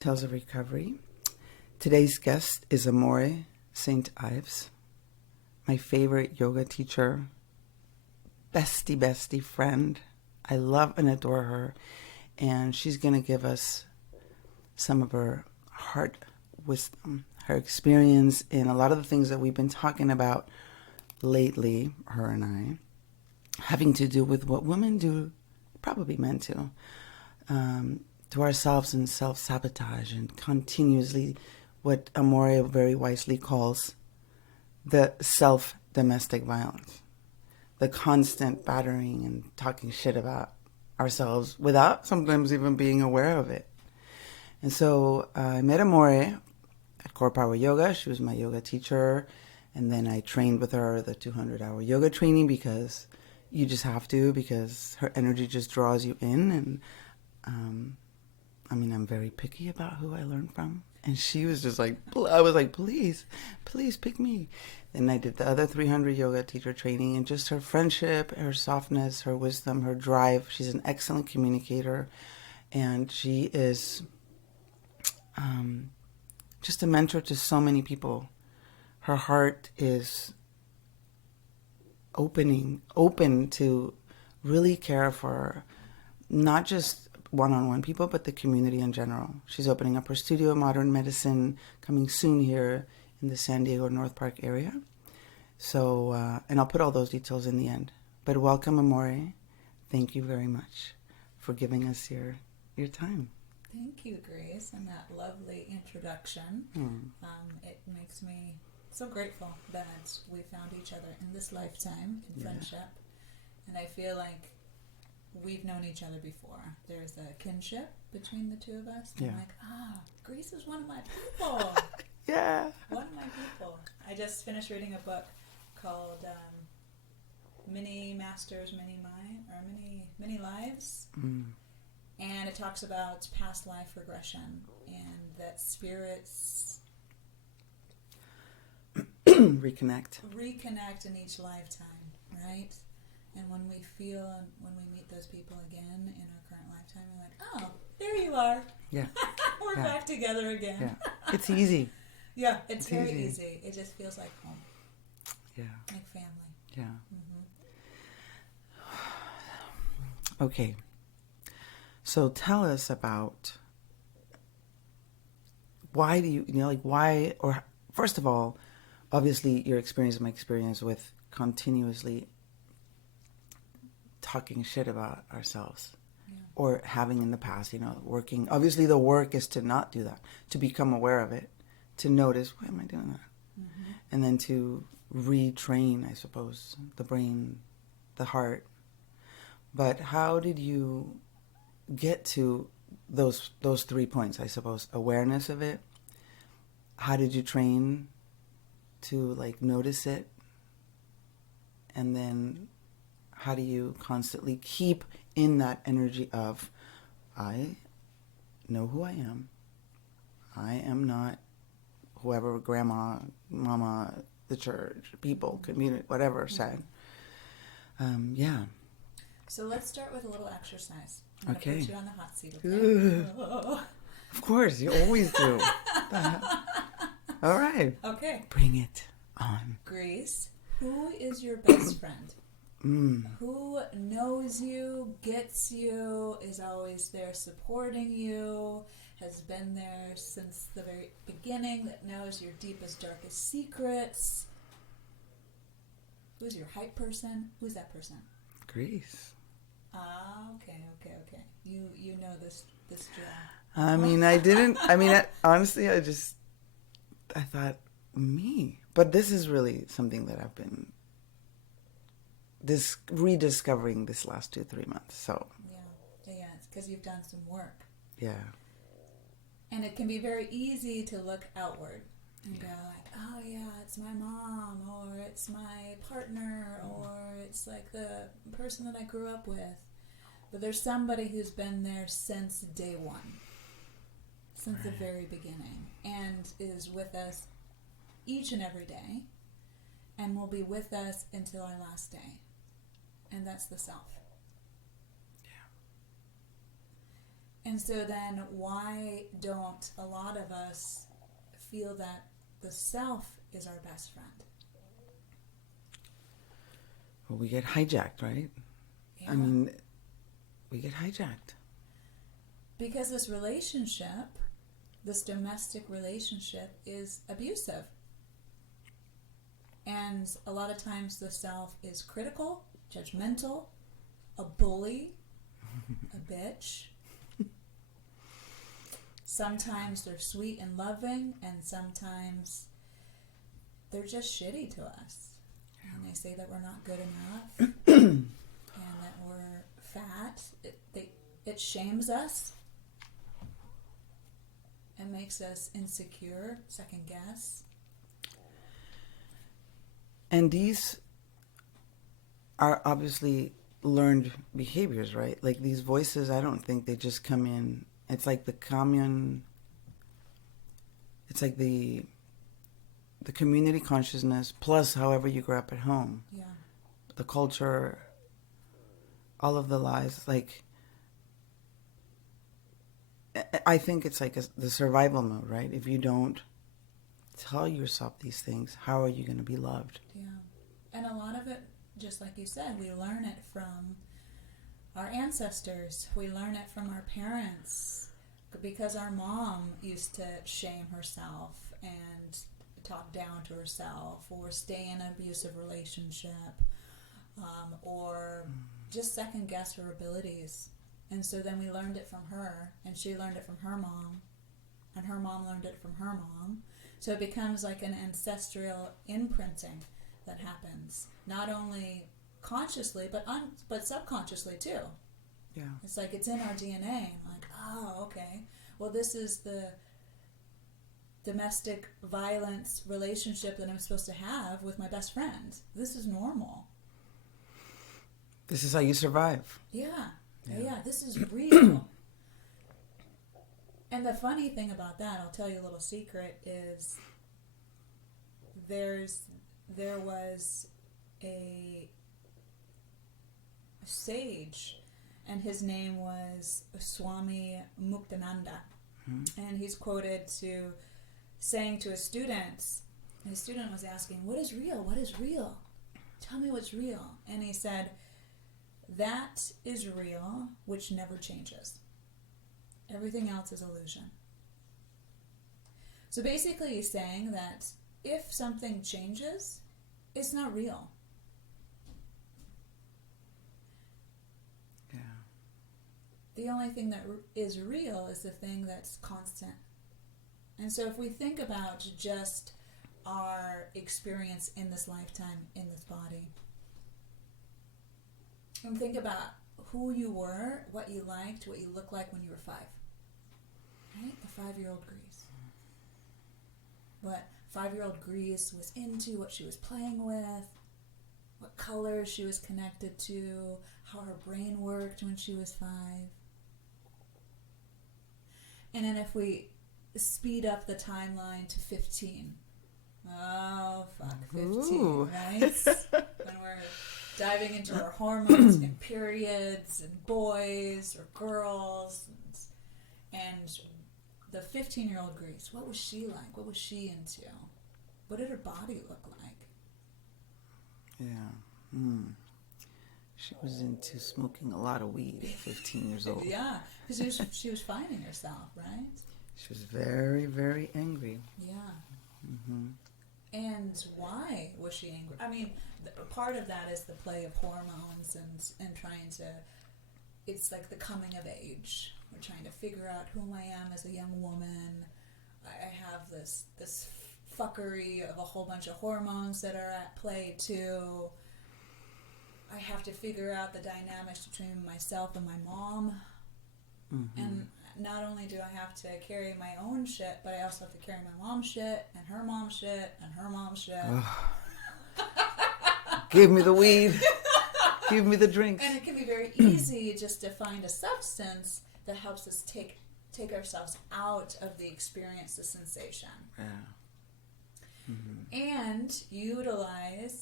Tales of Recovery. Today's guest is Amore St Ives, my favorite yoga teacher, bestie friend. I love and adore her, and she's going to give us some of her heart wisdom, her experience in a lot of the things that we've been talking about lately, her and I, having to do with what women do, probably men too, to ourselves, and self-sabotage, and continuously what Amore very wisely calls the self-domestic violence, the constant battering and talking shit about ourselves without sometimes even being aware of it. And so I met Amore at Core Power Yoga. She was my yoga teacher, and then I trained with her the 200-hour yoga training because you just have to, because her energy just draws you in. And I'm very picky about who I learn from. And she was just like, I was like, please pick me. Then I did the other 300 yoga teacher training, and just her friendship, her softness, her wisdom, her drive. She's an excellent communicator, and she is just a mentor to so many people. Her heart is open to really care for not just one-on-one people, but the community in general. She's opening up her studio, Modrn Medicin, coming soon here in the San Diego North Park area. So, and I'll put all those details in the end. But welcome, Amore. Thank you very much for giving us your time. Thank you, Gris, and that lovely introduction. It makes me so grateful that we found each other in this lifetime in friendship. And I feel like we've known each other before. There's a kinship between the two of us. And I'm like, Gris is one of my people. Yeah. One of my people. I just finished reading a book called Many Masters, Many Mind, or Many Lives. And it talks about past life regression and that spirits reconnect in each lifetime, right? And when we meet those people again in our current lifetime, we're like, oh, there you are. Yeah. We're back together again. Yeah. It's easy. Yeah, it's very easy. It just feels like home. Yeah. Like family. Yeah. Mm-hmm. Okay. So tell us about why do why, or first of all, obviously your experience and my experience with continuously talking shit about ourselves, or having in the past, working. Obviously the work is to not do that, to become aware of it, to notice, why am I doing that? And then to retrain, I suppose, the brain, the heart. But how did you get to those 3 points, I suppose? Awareness of it. How did you train to notice it? And then how do you constantly keep in that energy of, I know who I am. I am not whoever grandma, mama, the church, people, community, whatever said. So let's start with a little exercise. I'm going to put you on the hot seat, okay? Of course, you always do. All right. Okay. Bring it on. Gris, who is your best friend? Who knows you, gets you, is always there supporting you, has been there since the very beginning, that knows your deepest, darkest secrets? Who's your hype person? Who's that person? Gris. Okay. You know this drill. Honestly, I thought me. But this is really something that I've been rediscovering this last 2-3 months. So yeah, it's because you've done some work. Yeah. And it can be very easy to look outward and go like, oh yeah, it's my mom, or it's my partner, or it's like the person that I grew up with. But there's somebody who's been there since day one, since the very beginning, and is with us each and every day, and will be with us until our last day. And that's the self. And so then why don't a lot of us feel that the self is our best friend? Well, we get hijacked, right? Yeah. I mean, we get hijacked. Because this relationship, this domestic relationship, is abusive. And a lot of times the self is critical, judgmental, a bully, a bitch. Sometimes they're sweet and loving, and sometimes they're just shitty to us. And they say that we're not good enough and that we're fat. It shames us and makes us insecure, second guess. And these are obviously learned behaviors, right? Like these voices, I don't think they just come in. It's like the commune. It's like the community consciousness plus however you grew up at home. Yeah. The culture, all of the lies. Like, I think it's like the survival mode, right? If you don't tell yourself these things, how are you going to be loved? Yeah. And a lot of it, just like you said, we learn it from our ancestors. We learn it from our parents because our mom used to shame herself and talk down to herself or stay in an abusive relationship or just second guess her abilities. And so then we learned it from her, and she learned it from her mom, and her mom learned it from her mom. So it becomes like an ancestral imprinting that happens, not only consciously but subconsciously too. Yeah. It's like it's in our DNA. I'm like, oh, okay. Well, this is the domestic violence relationship that I'm supposed to have with my best friend. This is normal. This is how you survive. Yeah. This is real. And the funny thing about that, I'll tell you a little secret, is there was a sage, and his name was Swami Muktananda. And he's quoted saying to his students, and his student was asking, what is real? What is real? Tell me what's real. And he said, that is real, which never changes. Everything else is illusion. So basically he's saying that if something changes, it's not real. Yeah. The only thing that is real is the thing that's constant. And so if we think about just our experience in this lifetime, in this body, and think about who you were, what you liked, what you looked like when you were 5. Right? The 5-year-old Gris. What 5-year-old Gris was into, what she was playing with, what colors she was connected to, how her brain worked when she was 5. And then if we speed up the timeline to 15. Oh, fuck, 15, Ooh. right? When we're diving into our hormones and periods and boys or girls and the 15-year-old Gris, what was she like? What was she into? What did her body look like? Yeah. She was into smoking a lot of weed at 15 years old. Yeah, because she was finding herself, right? She was very, very angry. Yeah. Mm-hmm. And why was she angry? I mean, part of that is the play of hormones and trying to, it's like the coming of age. We're trying to figure out who I am as a young woman. I have this fuckery of a whole bunch of hormones that are at play too. I have to figure out the dynamics between myself and my mom. Mm-hmm. And not only do I have to carry my own shit, but I also have to carry my mom's shit and her mom's shit and her mom's shit. Give me the weed. Give me the drinks. And it can be very easy just to find a substance that helps us take ourselves out of the experience, the sensation. Yeah. Mm-hmm. And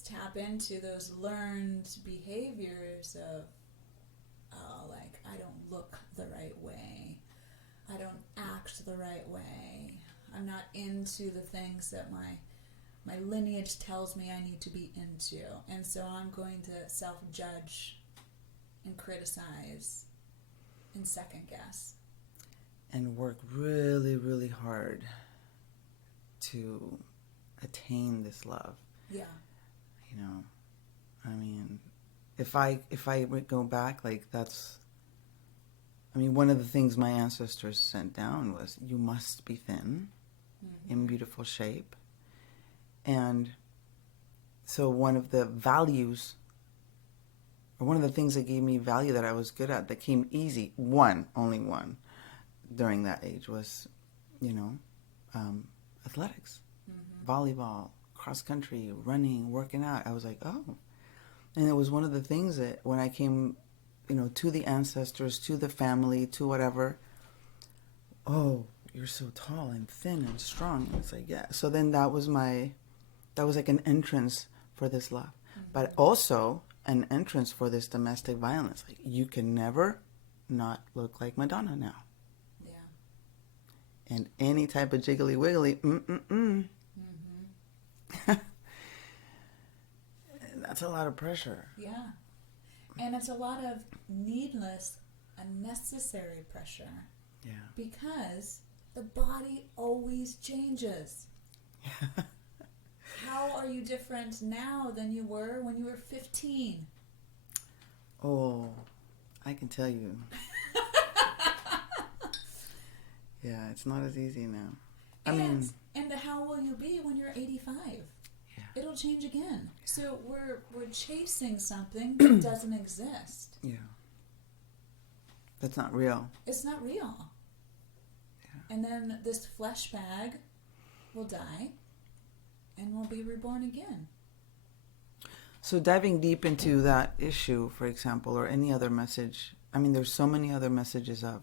tap into those learned behaviors of, oh, like, I don't look the right way. act the right way. I'm not into the things that my lineage tells me I need to be into. And so I'm going to self-judge and criticize and second guess. And work really, really hard to attain this love. Yeah. You know, I mean, if I would go back, like one of the things my ancestors sent down was, you must be thin, in beautiful shape. And so one of the values, or one of the things that gave me value that I was good at, that came easy, only one, during that age was, athletics, volleyball, cross country, running, working out. I was like, oh. And it was one of the things that when I came, to the ancestors, to the family, to whatever, oh, you're so tall and thin and strong. And it's like, yeah. So then that was like an entrance for this love. But also an entrance for this domestic violence. Like, you can never not look like Madonna now. Yeah. And any type of jiggly wiggly, That's a lot of pressure. Yeah. And it's a lot of needless, unnecessary pressure. Yeah. Because the body always changes. How are you different now than you were when you were 15? Oh, I can tell you. Yeah, it's not as easy now. And how will you be when you're 85? Yeah. It'll change again. So we're chasing something that doesn't exist. Yeah. That's not real. It's not real. Yeah. And then this flesh bag will die and we'll be reborn again. So diving deep into that issue, for example, or any other message, there's so many other messages of,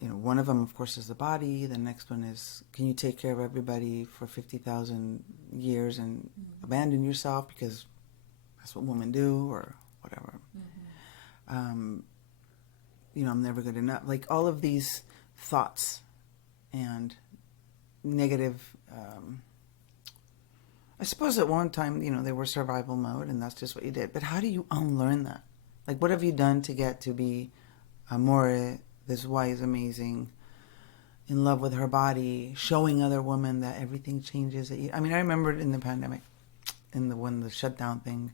one of them, of course, is the body. The next one is, can you take care of everybody for 50,000 years and abandon yourself because that's what women do, or whatever. I'm never good enough. Like, all of these thoughts and negative, I suppose at one time, they were survival mode and that's just what you did. But how do you unlearn that? Like, what have you done to get to be Amore, this wise, amazing, in love with her body, showing other women that everything changes? I remember in the pandemic, when the shutdown thing,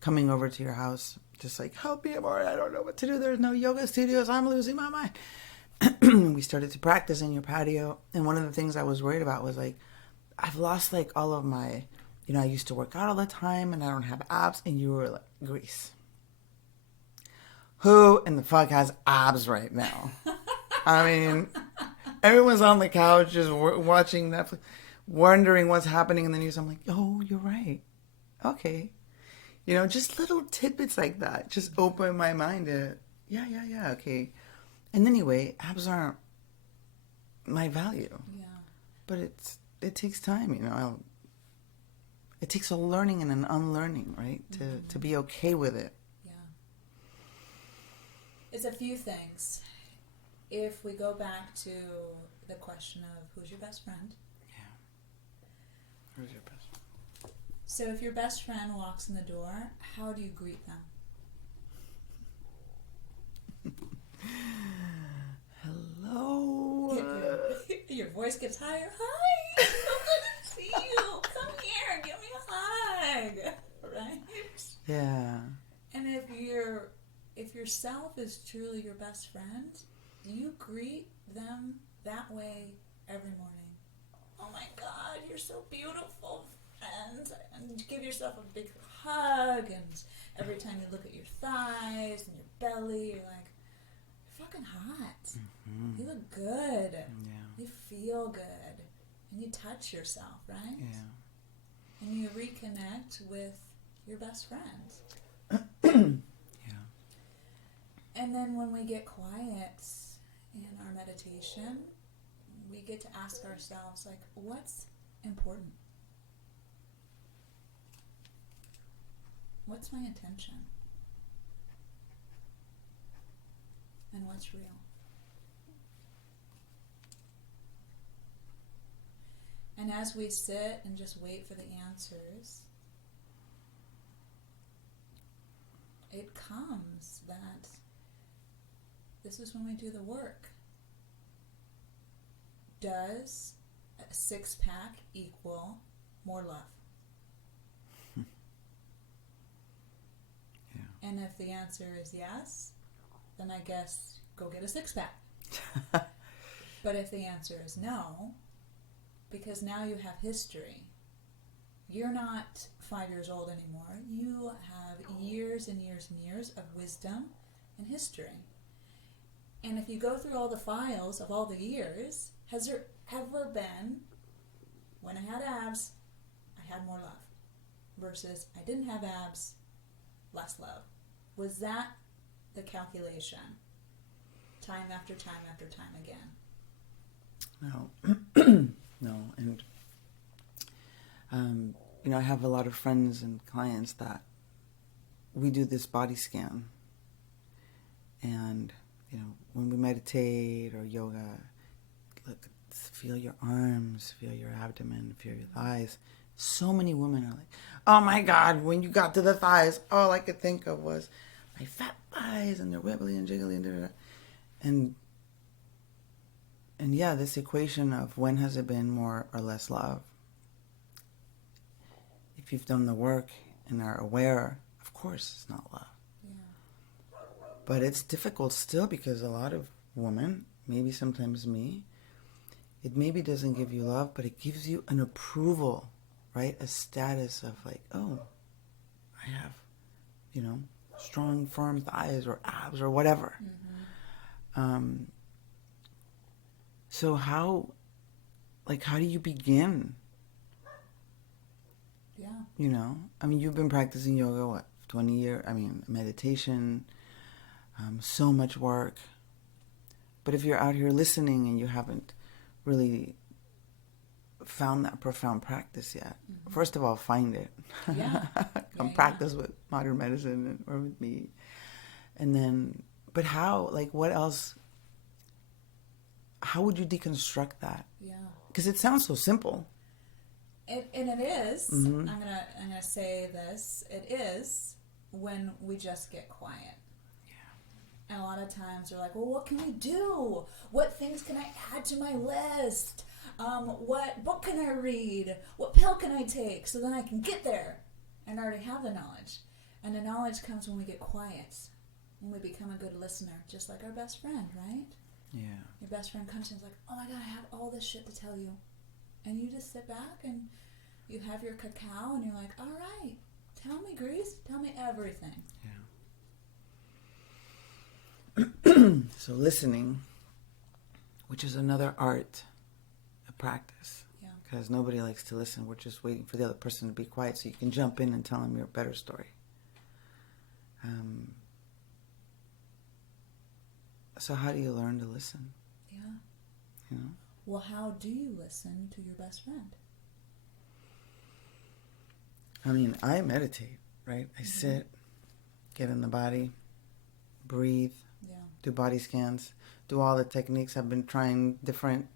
coming over to your house, just like, help me, Amore, I don't know what to do. There's no yoga studios. I'm losing my mind. We started to practice in your patio. And one of the things I was worried about was, like, I've lost, like, all of my, I used to work out all the time and I don't have abs. And you were like, Gris, who in the fuck has abs right now? Everyone's on the couch just watching Netflix, wondering what's happening in the news. I'm like, oh, you're right. Okay. Just little tidbits like that just open my mind to, yeah, okay. And anyway, abs aren't my value. Yeah. But it takes time, it takes a learning and an unlearning, right? To be okay with it. Yeah. It's a few things. If we go back to the question of who's your best friend? Yeah. Who's your best friend? So if your best friend walks in the door, how do you greet them? Hello. Your voice gets higher. Hi, so good to see you. Come here, give me a hug. Right? Yeah. And if yourself is truly your best friend, you greet them that way every morning. Oh my God, you're so beautiful, friend. And give yourself a big hug. And every time you look at your thighs and your belly, you're like, you're fucking hot. Mm-hmm. You look good. Yeah. You feel good. And you touch yourself, right? Yeah. And you reconnect with your best friend. Yeah. And then when we get quiet in our meditation, we get to ask ourselves, like, what's important? What's my intention? And what's real? as we sit and just wait for the answers, it comes that this is when we do the work. Does a six-pack equal more love? Yeah. And if the answer is yes, then I guess go get a six-pack. But if the answer is no, because now you have history, you're not 5 years old anymore. You have years and years and years of wisdom and history. And if you go through all the files of all the years, has there ever been, when I had abs, I had more love, versus I didn't have abs, less love? Was that the calculation? Time after time after time again? No. No. And, I have a lot of friends and clients that we do this body scan. And, when we meditate or yoga, look, feel your arms, feel your abdomen, feel your thighs. So many women are like, oh my God, when you got to the thighs, all I could think of was my fat thighs and they're wibbly and jiggly and da-da-da. And yeah, this equation of when has it been more or less love? If you've done the work and are aware, of course it's not love. Yeah. But it's difficult still because a lot of women, maybe sometimes me, it maybe doesn't give you love, but it gives you an approval, right? A status of like, oh, I have, strong, firm thighs or abs or whatever. Mm-hmm. So how do you begin? Yeah. You've been practicing yoga, 20 years? Meditation, so much work. But if you're out here listening and you haven't really found that profound practice yet, Mm-hmm. first of all, find it. Yeah. Come practice with Modrn Medicin or with me. And then, but how? What else? How would you deconstruct that? Yeah. Because it sounds so simple. And it is. Mm-hmm. I'm gonna say this. It is when we just get quiet. Yeah. And a lot of times they're like, well, what can we do? What things can I add to my list? What book can I read? What pill can I take so then I can get there and already have the knowledge? And the knowledge comes when we get quiet, when we become a good listener, just like our best friend, right? Yeah. Your best friend comes in and is like, oh my God, I have all this shit to tell you. And you just sit back and you have your cacao and you're like, all right, tell me, Gris, tell me everything. Yeah. So listening, which is another art, a practice. Yeah. Because nobody likes to listen. We're just waiting for the other person to be quiet so you can jump in and tell them your better story. So how do you learn to listen? Yeah. Well, how do you listen to your best friend? I meditate, right? I sit, get in the body, breathe, do body scans, do all the techniques. I've been trying different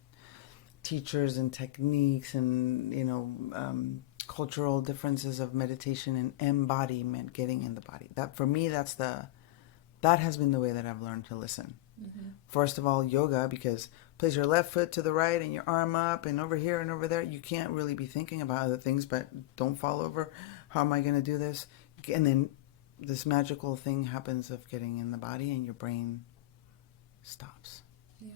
teachers and techniques and, cultural differences of meditation and embodiment, getting in the body. That, for me, that has been the way that I've learned to listen. Mm-hmm. First of all, yoga, because place your left foot to the right and your arm up and over here and over there. You can't really be thinking about other things, but don't fall over. How am I going to do this? And then this magical thing happens of getting in the body and your brain stops. Yeah.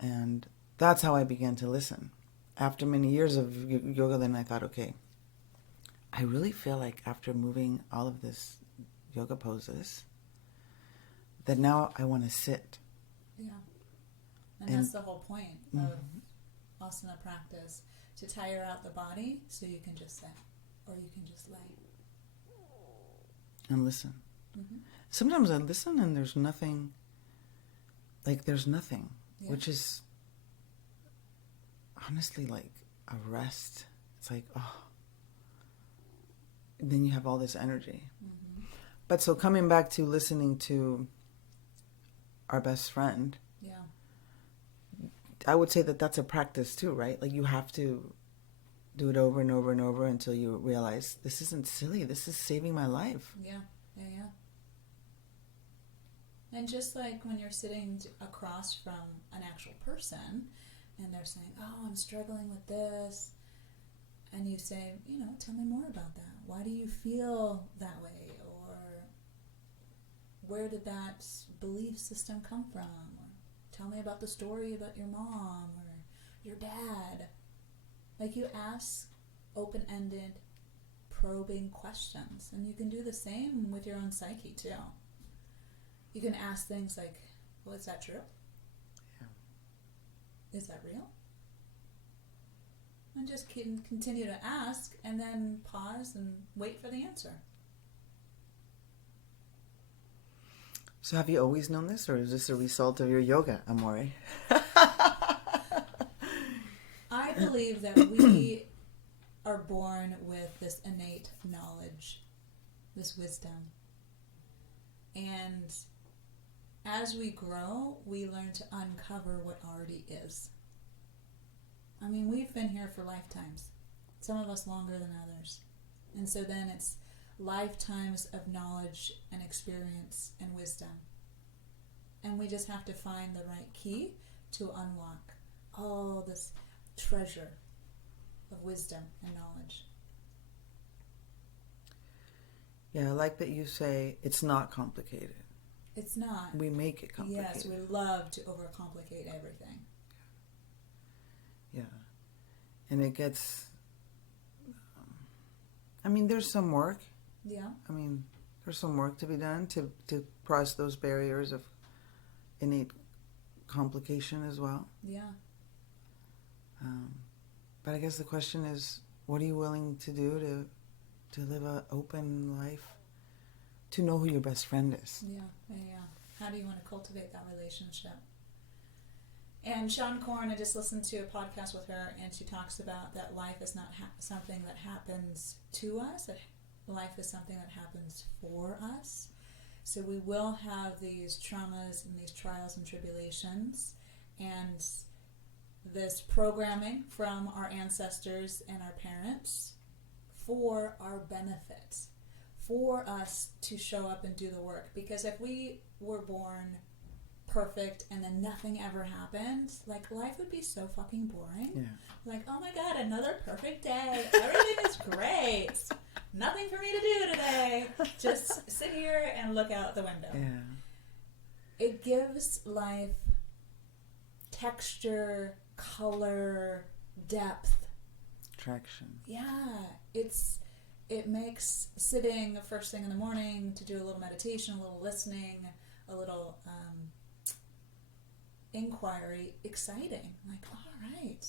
And that's how I began to listen. After many years of yoga, then I thought, okay, I really feel like after moving all of this yoga poses, that now I want to sit. Yeah. And that's the whole point of asana practice, to tire out the body so you can just sit or you can just lay. And listen. Mm-hmm. Sometimes I listen and there's nothing, which is honestly like a rest. It's like, oh. Then you have all this energy. Mm-hmm. But so coming back to listening to our best friend, I would say that that's a practice too, right? Like you have to do it over and over and over until you realize this isn't silly. This is saving my life. Yeah. And just like when you're sitting across from an actual person and they're saying, oh, I'm struggling with this. And you say, tell me more about that. Why do you feel that way? Or where did that belief system come from? Or tell me about the story about your mom or your dad. Like you ask open-ended, probing questions. And you can do the same with your own psyche too. You can ask things like, well, is that true? Yeah. Is that real? And just continue to ask and then pause and wait for the answer. So have you always known this, or is this a result of your yoga, Amore? I believe that we are born with this innate knowledge, this wisdom. And as we grow, we learn to uncover what already is. I mean, we've been here for lifetimes, some of us longer than others. And so then it's lifetimes of knowledge and experience and wisdom. And we just have to find the right key to unlock all this treasure of wisdom and knowledge. Yeah, I like that you say it's not complicated. It's not. We make it complicated. Yes, we love to overcomplicate everything. Yeah. And it gets... there's some work. Yeah. There's some work to be done to cross those barriers of innate complication as well. Yeah. But I guess the question is, what are you willing to do to live an open life? To know who your best friend is. Yeah. How do you want to cultivate that relationship? And Sean Corn, I just listened to a podcast with her, and she talks about that life is not something that happens to us. Life is something that happens for us. So we will have these traumas and these trials and tribulations, and this programming from our ancestors and our parents for our benefit, for us to show up and do the work. Because if we were born perfect and then nothing ever happened, like life would be so fucking boring. Yeah. Like, oh my god, another perfect day. Everything is great. Nothing for me to do today. Just sit here and look out the window. Yeah. It gives life texture, color, depth. Traction. Yeah. It makes sitting first thing in the morning to do a little meditation, a little listening, a little inquiry exciting. Like, all right,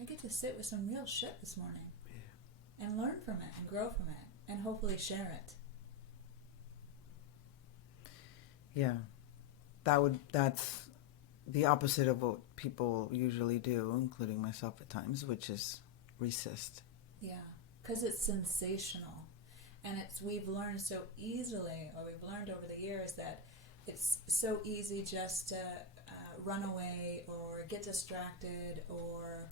I get to sit with some real shit this morning. Yeah. And learn from it and grow from it and hopefully share it. Yeah. That's the opposite of what people usually do, including myself at times, which is resist. Yeah. Because it's sensational, and we've learned so easily, or we've learned over the years that it's so easy just to run away or get distracted or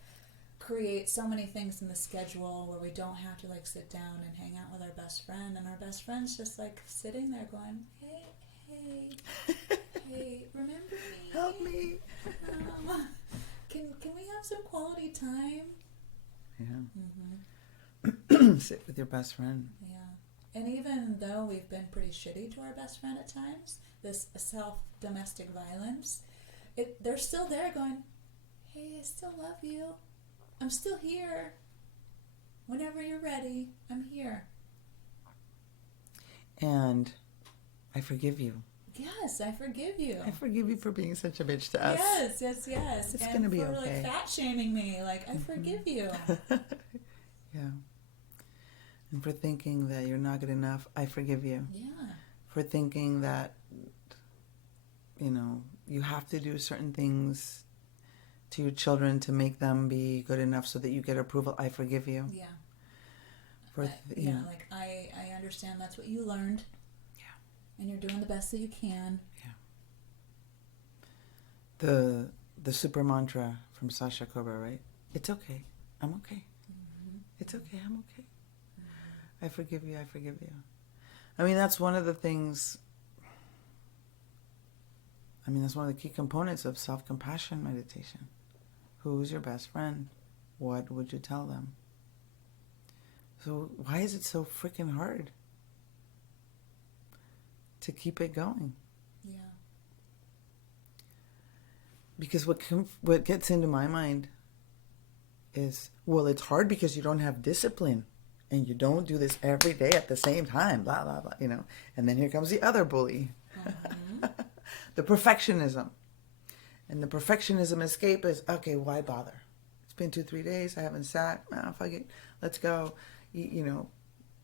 create so many things in the schedule where we don't have to like sit down and hang out with our best friend, and our best friend's just like sitting there going, hey, remember me? Help me. Can we have some quality time? Yeah. Mm-hmm. Sit with your best friend. Yeah. And even though we've been pretty shitty to our best friend at times, this self-domestic violence, they're still there going, hey, I still love you. I'm still here. Whenever you're ready, I'm here. And I forgive you. Yes, I forgive you. I forgive you for being such a bitch to us. Yes. It's going to be okay. And for like fat shaming me, like, I forgive you. Yeah. And for thinking that you're not good enough, I forgive you. Yeah. For thinking that, you have to do certain things to your children to make them be good enough so that you get approval, I forgive you. Yeah. Like I understand that's what you learned. Yeah. And you're doing the best that you can. Yeah. the super mantra from Sasha Cobra, right? It's okay. I'm okay. It's okay. I'm okay. I forgive you. I forgive you. I mean, that's one of the things. I mean, that's one of the key components of self-compassion meditation. Who's your best friend? What would you tell them? So why is it so freaking hard to keep it going? Yeah. Because what gets into my mind is, well, it's hard because you don't have discipline and you don't do this every day at the same time, blah, blah, blah, you know. And then here comes the other bully, the perfectionism. And the perfectionism escape is, okay, why bother? It's been 2-3 days. I haven't sat. Oh, fuck it. Let's go. You know,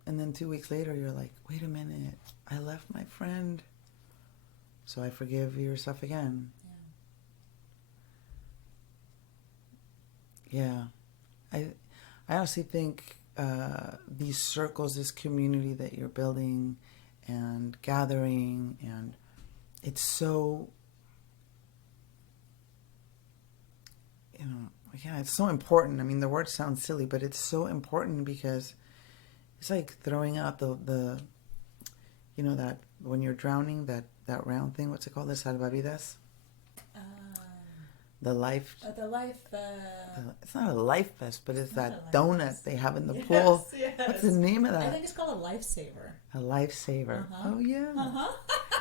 and then 2 weeks later, you're like, wait a minute. I left my friend. So I forgive yourself again. Yeah. I honestly think these circles, this community that you're building and gathering, and it's so, you know, yeah, it's so important. I mean, the word sounds silly, but it's so important because it's like throwing out the you know, that when you're drowning, that round thing, what's it called? The salvavidas? The life. It's not a life vest, but it's that donut they have in the pool. Yes. What's the name of that? I think it's called a lifesaver. A lifesaver. Uh-huh. Oh, yeah. Uh-huh.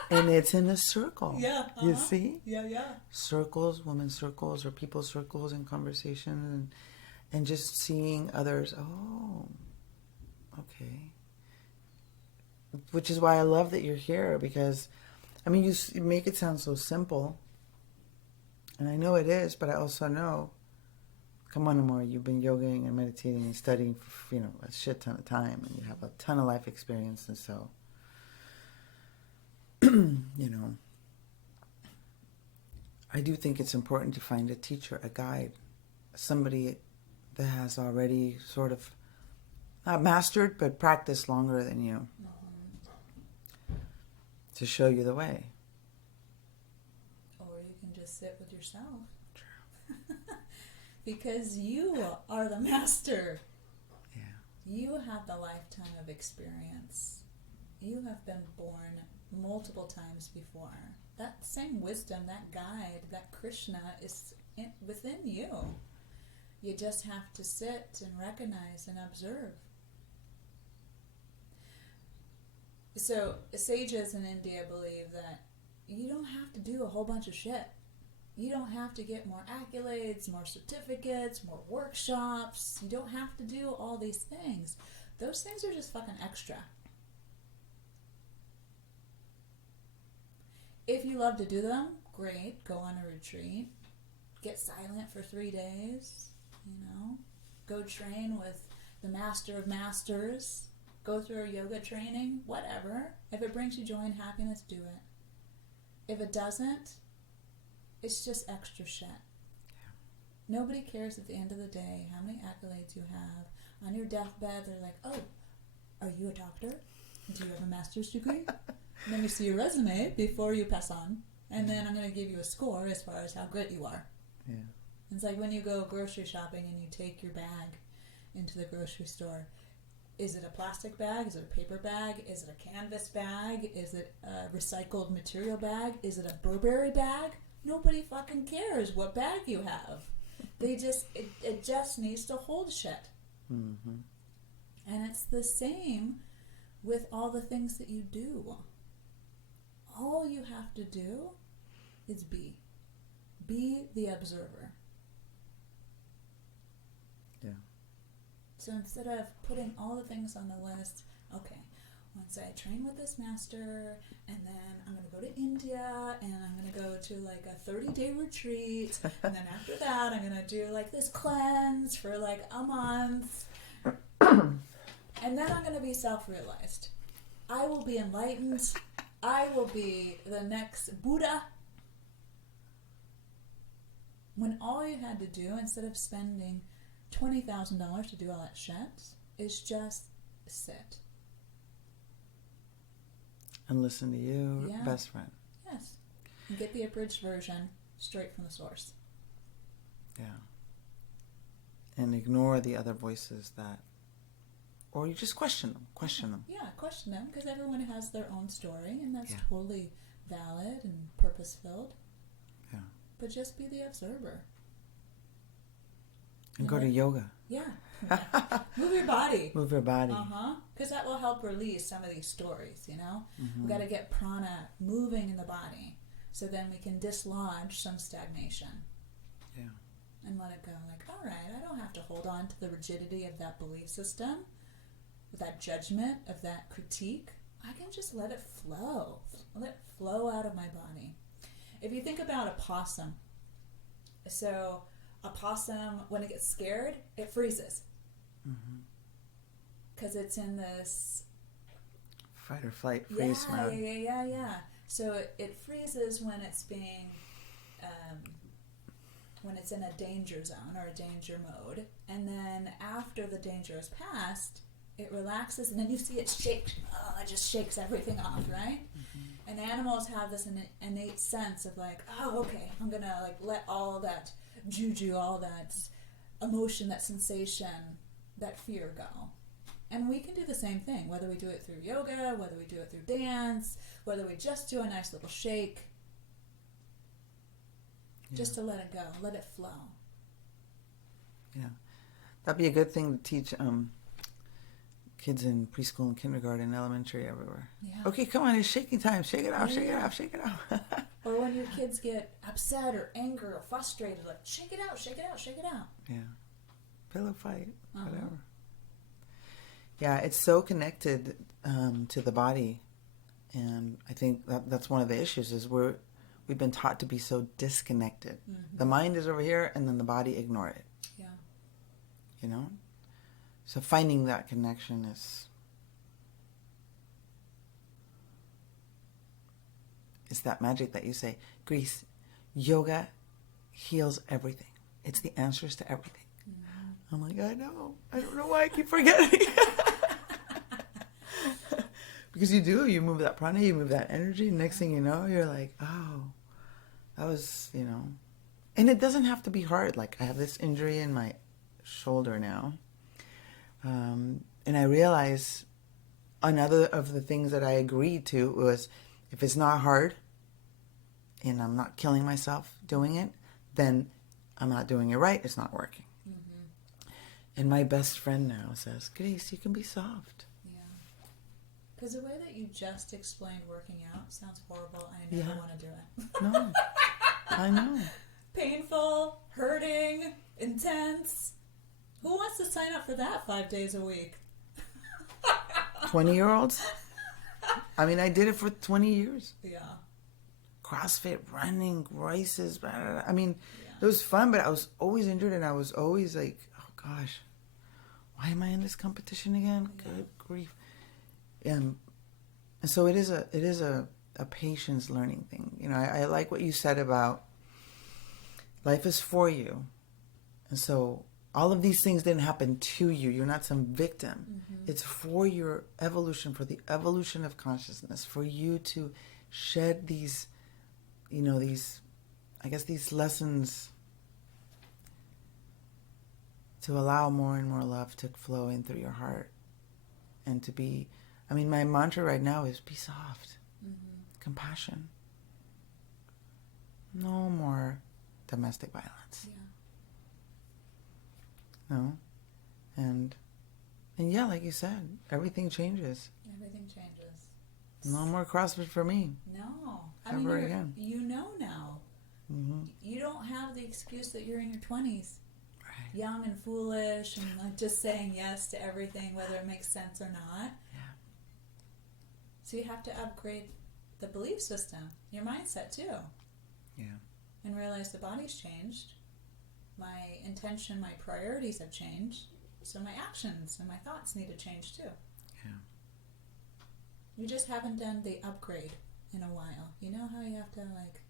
And it's in a circle. Yeah. Uh-huh. You see? Yeah. Circles, women's circles, or people's circles in conversation, and just seeing others. Oh, okay. Which is why I love that you're here, because, I mean, you make it sound so simple. And I know it is, but I also know, come on, Amore, you've been yogaing and meditating and studying for, you know, a shit ton of time, and you have a ton of life experience, and so, you know, I do think it's important to find a teacher, a guide, somebody that has already sort of not mastered, but practiced longer than you, to show you the way. Or you can just sit with yourself. True. Because you are the master. Yeah. You have the lifetime of experience. You have been born multiple times before. That same wisdom, that guide, that Krishna is within you. You just have to sit and recognize and observe. So sages in India believe that you don't have to do a whole bunch of shit. You don't have to get more accolades, more certificates, more workshops. You don't have to do all these things. Those things are just fucking extra. If you love to do them, great. Go on a retreat. Get silent for 3 days. You know, go train with the master of masters. Go through a yoga training, whatever. If it brings you joy and happiness, do it. If it doesn't, it's just extra shit. Yeah. Nobody cares at the end of the day how many accolades you have. On your deathbed, they're like, oh, are you a doctor? Do you have a master's degree? Let me see your resume before you pass on. And then I'm going to give you a score as far as how great you are. Yeah. It's like when you go grocery shopping and you take your bag into the grocery store. Is it a plastic bag? Is it a paper bag? Is it a canvas bag? Is it a recycled material bag? Is it a Burberry bag? Nobody fucking cares what bag you have. They just, it just needs to hold shit. Mm-hmm. And it's the same with all the things that you do. All you have to do is be. Be the observer. Yeah. So instead of putting all the things on the list, okay, once I train with this master, and then I'm going to go to India, and I'm going to go to like a 30-day retreat, and then after that I'm going to do like this cleanse for like a month, and then I'm going to be self-realized. I will be enlightened. I will be the next Buddha. When all you had to do, instead of spending $20,000 to do all that shit, is just sit. And listen to you, best friend. Yes. And get the abridged version straight from the source. Yeah. And ignore the other voices that, or you just question them. Yeah, question them, because everyone has their own story, and that's Yeah. totally valid and purpose-filled. Yeah. But just be the observer. And go to yoga. Yeah. Move your body. Move your body. Because that will help release some of these stories, you know? Mm-hmm. We got to get prana moving in the body, so then we can dislodge some stagnation. Yeah. And let it go. Like, all right, I don't have to hold on to the rigidity of that belief system, of that judgment, of that critique. I can just let it flow. Let it flow out of my body. If you think about a possum, so a possum, when it gets scared, it freezes. Because it's in this fight or flight freeze mode. Yeah. So it freezes when it's being, when it's in a danger zone or a danger mode. And then after the danger is passed, it relaxes, and then you see it shake. Oh, it just shakes everything off, right? And animals have this innate sense of like, oh, okay, I'm gonna like let all that juju, all that emotion, that sensation, that fear go. And we can do the same thing, whether we do it through yoga, whether we do it through dance, whether we just do a nice little shake. Yeah. Just to let it go, let it flow. Yeah. That'd be a good thing to teach kids in preschool and kindergarten, elementary, everywhere. Yeah. Okay, come on, it's shaking time. Shake it off, shake it off, shake it off. Or when your kids get upset or angry or frustrated, like, shake it out, shake it out, shake it out. Yeah. Pillow fight, whatever. Yeah, it's so connected to the body. And I think that's one of the issues is we've been taught to be so disconnected. The mind is over here, and then the body ignore it. Yeah. You know? So finding that connection is that magic that you say, Gris, yoga heals everything. It's the answers to everything. I'm like, I know. I don't know why I keep forgetting. Because you move that prana, you move that energy. Next thing you know, you're like, oh, that was, and it doesn't have to be hard. Like, I have this injury in my shoulder now. And I realize another of the things that I agreed to was if it's not hard and I'm not killing myself doing it, then I'm not doing it right. It's not working. And my best friend now says, Gris, you can be soft. Yeah. Because the way that you just explained working out sounds horrible. I never want to do it. No, I know. Painful, hurting, intense. Who wants to sign up for that 5 days a week? 20-year-olds? I mean, I did it for 20 years. Yeah. CrossFit, running, races. Blah, blah, blah. I mean, it was fun, but I was always injured, and I was always like, oh, gosh, why am I in this competition again? Good grief. And so it is a patience learning thing. I like what you said about life is for you. And so all of these things didn't happen to you. You're not some victim. It's for your evolution, for the evolution of consciousness, for you to shed these, these lessons to allow more and more love to flow in through your heart and to be, my mantra right now is be soft, compassion. No more domestic violence. Yeah. No? And yeah, like you said, everything changes. Everything changes. No more CrossFit for me. No. Ever again. You know now. You don't have the excuse that you're in your 20s. Right. Young and foolish and like just saying yes to everything, whether it makes sense or not. Yeah. So you have to upgrade the belief system, your mindset too. Yeah. And realize the body's changed. My intention, my priorities have changed. So my actions and my thoughts need to change too. Yeah. You just haven't done the upgrade in a while. You know how you have to like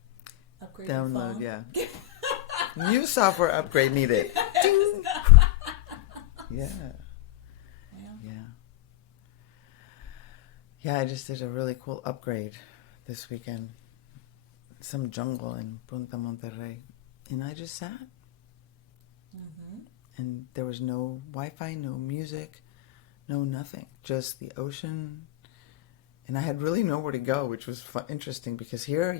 upgrade Download, your phone? Yeah. New software upgrade needed. Ding. Yeah. Yeah, I just did a really cool upgrade this weekend. Some jungle in Punta Monterrey. And I just sat And there was no Wi-Fi, no music, no nothing. Just the ocean. And I had really nowhere to go, which was interesting because here,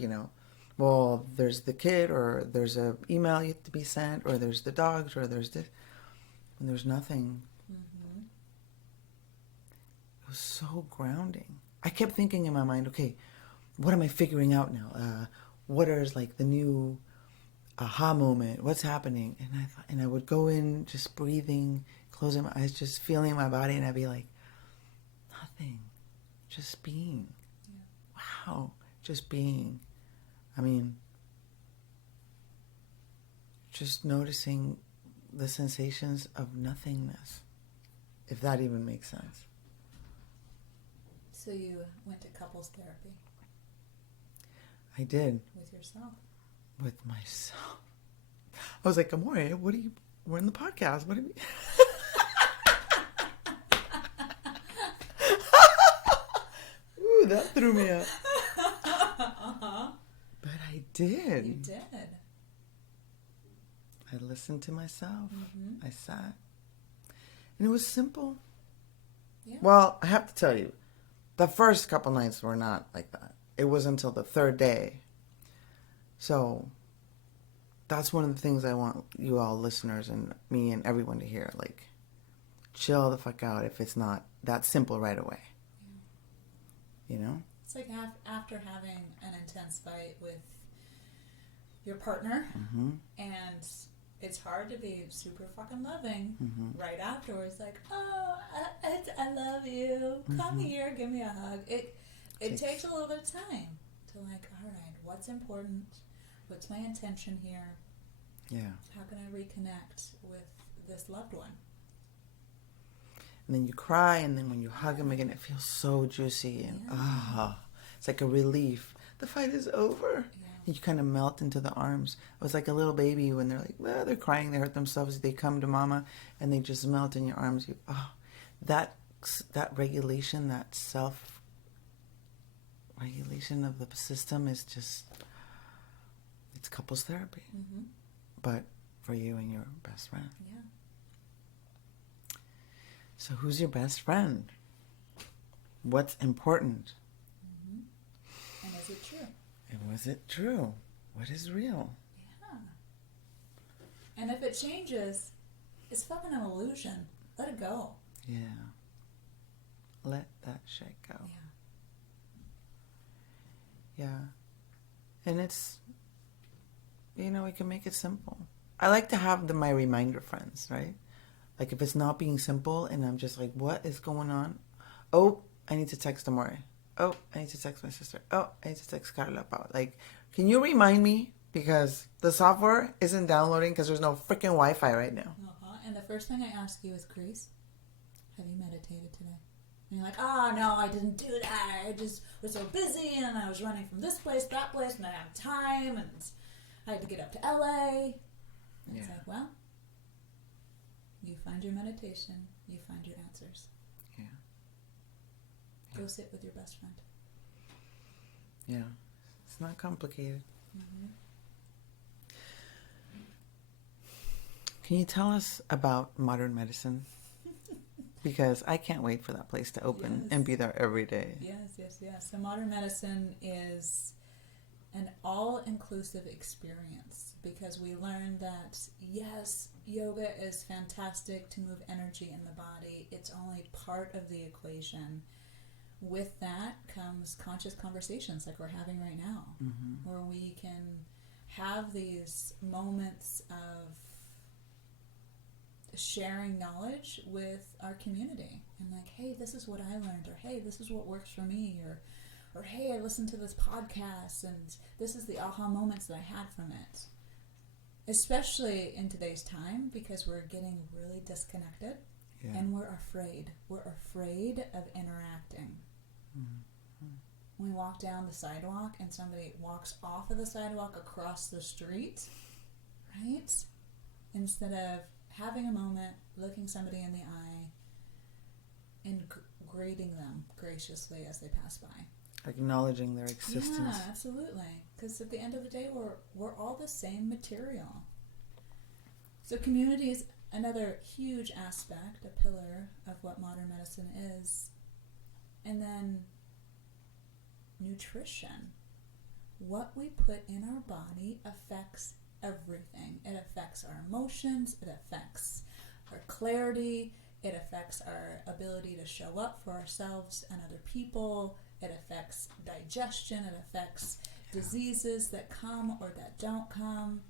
well, there's the kid, or there's a email you have to be sent, or there's the dogs, or there's this. And there's nothing. Mm-hmm. It was so grounding. I kept thinking in my mind, okay, what am I figuring out now? What is like the new aha moment? What's happening? And I would go in just breathing, closing my eyes, just feeling my body, and I'd be like, nothing, just being. Yeah. Wow, just being. I mean, just noticing the sensations of nothingness, if that even makes sense. So you went to couples therapy? I did. With yourself? With myself. I was like, Amore, we're in the podcast. What do you Ooh, that threw me up. Uh-huh. But I did. You did. I listened to myself. Mm-hmm. I sat. And it was simple. Yeah. Well, I have to tell you, the first couple nights were not like that. It was until the third day. So that's one of the things I want you all listeners and me and everyone to hear. Like, chill the fuck out if it's not that simple right away. Yeah. You know? It's like after having an intense fight with your partner, mm-hmm. and it's hard to be super fucking loving mm-hmm. right afterwards. Like, oh, I love you. Come mm-hmm. here, give me a hug. It takes a little bit of time to like, all right, what's important? What's my intention here? Yeah. How can I reconnect with this loved one? And then you cry, and then when you hug him again, it feels so juicy, and it's like a relief. The fight is over. Yeah. And you kind of melt into the arms. It was like a little baby when they're like, well, they're crying, they hurt themselves. They come to mama, and they just melt in your arms. That regulation, that self-regulation of the system is just, it's couples therapy. Mm-hmm. But for you and your best friend. Yeah. So who's your best friend? What's important? Mm-hmm. And is it true? And was it true? What is real? Yeah. And if it changes, it's fucking an illusion. Let it go. Yeah. Let that shit go. Yeah. Yeah. And it's, we can make it simple. I like to have my reminder friends, right? Like if it's not being simple and I'm just like, what is going on? Oh, I need to text Amore. Oh, I need to text my sister. Oh, I need to text Carla. Like, can you remind me? Because the software isn't downloading because there's no freaking Wi-Fi right now. Uh-huh. And the first thing I ask you is, Gris, have you meditated today? And you're like, oh, no, I didn't do that. I just was so busy and I was running from this place, that place, and I didn't have time and I had to get up to LA. And It's like, well, you find your meditation, you find your answers. Yeah. Go sit with your best friend. Yeah. It's not complicated. Mm-hmm. Can you tell us about Modrn Medicin? Because I can't wait for that place to open and be there every day. Yes. So Modrn Medicin is an all-inclusive experience because we learned that, yes, yoga is fantastic to move energy in the body. It's only part of the equation. With that comes conscious conversations like we're having right now, mm-hmm. where we can have these moments of sharing knowledge with our community and like, hey, this is what I learned, or hey, this is what works for me, or hey, I listened to this podcast and this is the aha moments that I had from it. Especially in today's time because we're getting really disconnected and we're afraid. We're afraid of interacting. Mm-hmm. When we walk down the sidewalk and somebody walks off of the sidewalk across the street, right? Instead of having a moment, looking somebody in the eye, and greeting them graciously as they pass by. Acknowledging their existence. Yeah, absolutely. Because at the end of the day, we're all the same material. So community is another huge aspect, a pillar of what modern medicine is. And then nutrition. What we put in our body affects everything. It affects our emotions, it affects our clarity, it affects our ability to show up for ourselves and other people, it affects digestion, it affects diseases that come or that don't come,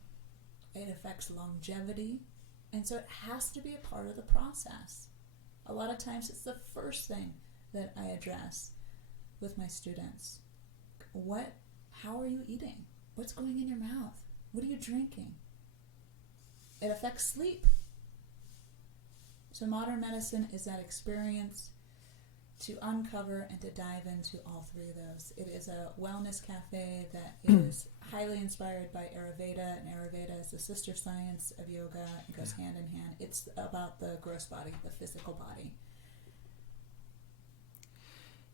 it affects longevity. And so it has to be a part of the process. A lot of times it's the first thing that I address with my students. How are you eating? What's going in your mouth? What are you drinking? It affects sleep. So modern medicine is that experience to uncover and to dive into all three of those. It is a wellness cafe that is highly inspired by Ayurveda, and Ayurveda is the sister science of yoga. It goes hand in hand. It's about the gross body, the physical body.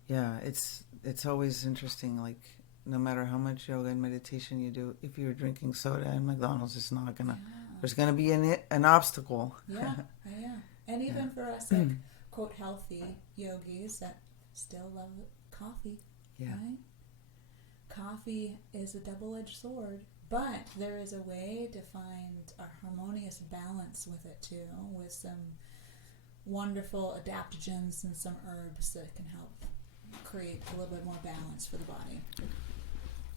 Yeah, it's always interesting, like, no matter how much yoga and meditation you do, if you're drinking soda and McDonald's, it's not gonna, there's gonna be an obstacle. Yeah. And even for us, like, quote, healthy yogis that still love coffee, right? Coffee is a double-edged sword, but there is a way to find a harmonious balance with it too, with some wonderful adaptogens and some herbs that can help create a little bit more balance for the body.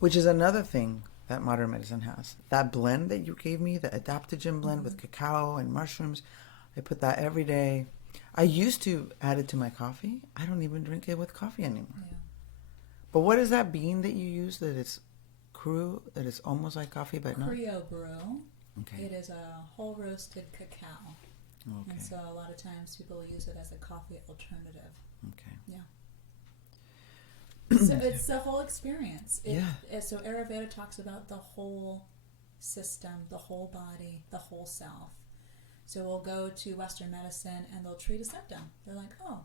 Which is another thing that modern medicine has. That blend that you gave me, the adaptogen blend with cacao and mushrooms, I put that every day. I used to add it to my coffee. I don't even drink it with coffee anymore. Yeah. But what is that bean that you use that it's cru, that is almost like coffee but not? Creo brew. Okay. It is a whole roasted cacao. Okay. And so a lot of times people use it as a coffee alternative. Okay. Yeah. So it's the whole experience. So Ayurveda talks about the whole system, the whole body, the whole self. So we'll go to Western medicine and they'll treat a symptom. They're like, oh,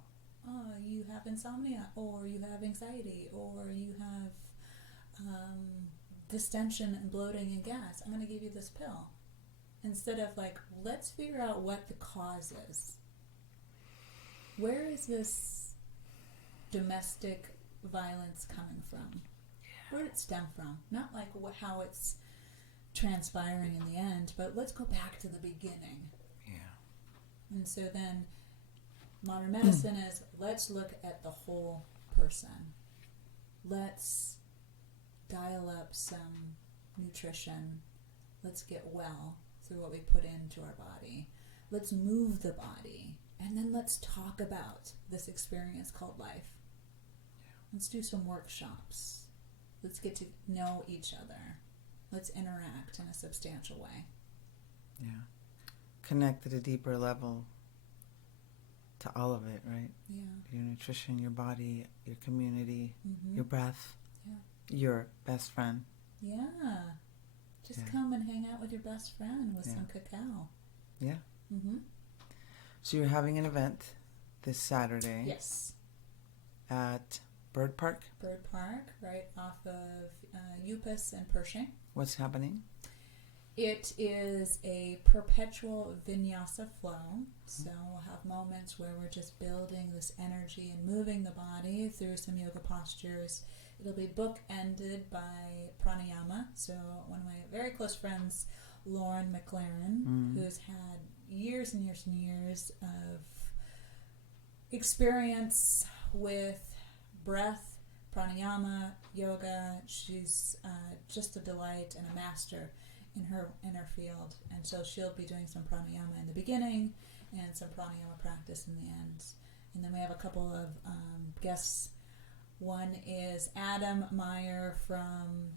you have insomnia, or you have anxiety, or you have distension and bloating and gas. I'm going to give you this pill. Instead of like, let's figure out what the cause is. Where is this domestic violence coming from? Where did it stem from? Not like how it's transpiring in the end, but let's go back to the beginning. Yeah. And so then modern medicine is, let's look at the whole person. Let's dial up some nutrition. Let's get well through what we put into our body. Let's move the body. And then let's talk about this experience called life. Let's do some workshops. Let's get to know each other. Let's interact in a substantial way. Yeah. Connect at a deeper level to all of it, right? Yeah. Your nutrition, your body, your community, your breath, your best friend. Yeah. Just come and hang out with your best friend with some cacao. Yeah. So you're having an event this Saturday. Yes. At Bird Park? Bird Park, right off of Upas and Pershing. What's happening? It is a perpetual vinyasa flow. So we'll have moments where we're just building this energy and moving the body through some yoga postures. It'll be bookended by pranayama. So one of my very close friends, Lauren McLaren, who's had years and years and years of experience with breath, pranayama, yoga. She's just a delight and a master in her field. And so she'll be doing some pranayama in the beginning and some pranayama practice in the end. And then we have a couple of guests. One is Adam Meyer from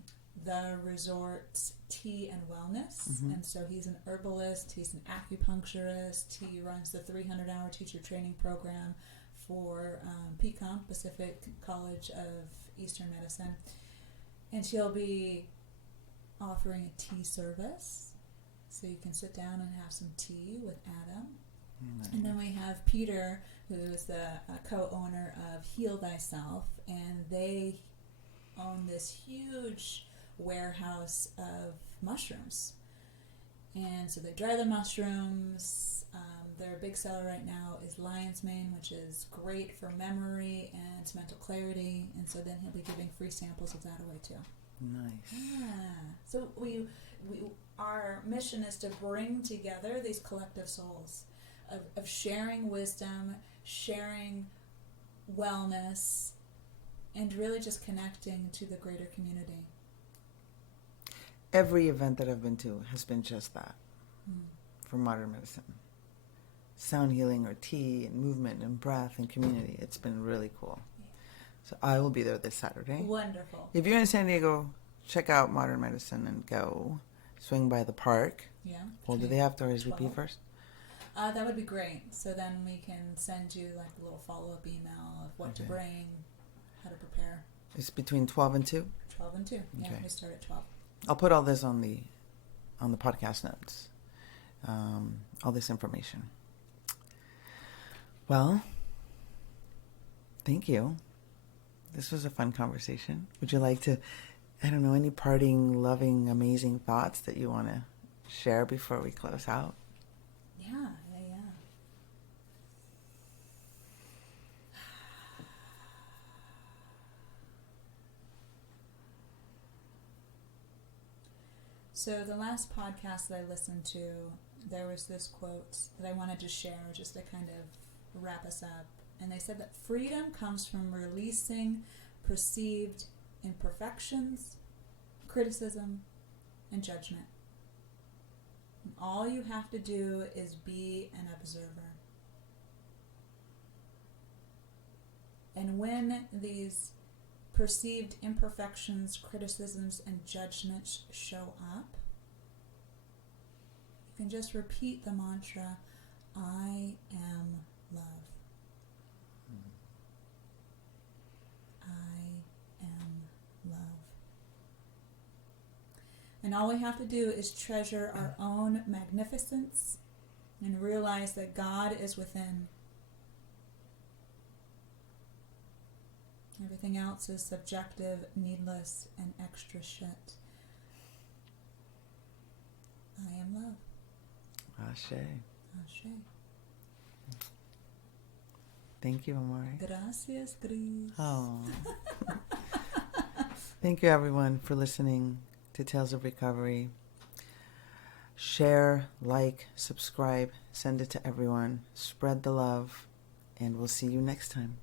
the Resort Tea and Wellness. And so he's an herbalist, he's an acupuncturist, he runs the 300-hour teacher training program for PCOM, Pacific College of Eastern Medicine. And she'll be offering a tea service, so you can sit down and have some tea with Adam. And then we have Peter, who is the co-owner of Heal Thyself, and they own this huge warehouse of mushrooms. And so they dry the mushrooms, big seller right now is lion's mane, which is great for memory and mental clarity. And so then he'll be giving free samples of that away too. Nice. Yeah. So our mission is to bring together these collective souls of sharing wisdom, sharing wellness, and really just connecting to the greater community. Every event that I've been to has been just that for Modrn Medicin. Sound healing or tea and movement and breath and community. It's been really cool. Yeah. So I will be there this Saturday. Wonderful. If you're in San Diego, check out Modrn Medicin and go. Swing by the park. Yeah. Well, do they have to RSVP first? That would be great. So then we can send you like a little follow-up email of what to bring, how to prepare. It's between 12 and 2? 12 and 2. Yeah, Okay. we start at 12. I'll put all this on the podcast notes. All this information. Well, thank you. This was a fun conversation. Would you like to, I don't know, any parting, loving, amazing thoughts that you want to share before we close out? Yeah. So the last podcast that I listened to, there was this quote that I wanted to share just to kind of wrap us up. And they said that freedom comes from releasing perceived imperfections, criticism, and judgment. And all you have to do is be an observer. And when these perceived imperfections, criticisms, and judgments show up, you can just repeat the mantra, I am love. I am love. And all we have to do is treasure our own magnificence and realize that God is within. Everything else is subjective, needless, and extra shit. I am love. Ashe. Ashe. Thank you, Amore. Gracias, Gris. Oh. Thank you, everyone, for listening to Tales of Recovery. Share, like, subscribe, send it to everyone. Spread the love, and we'll see you next time.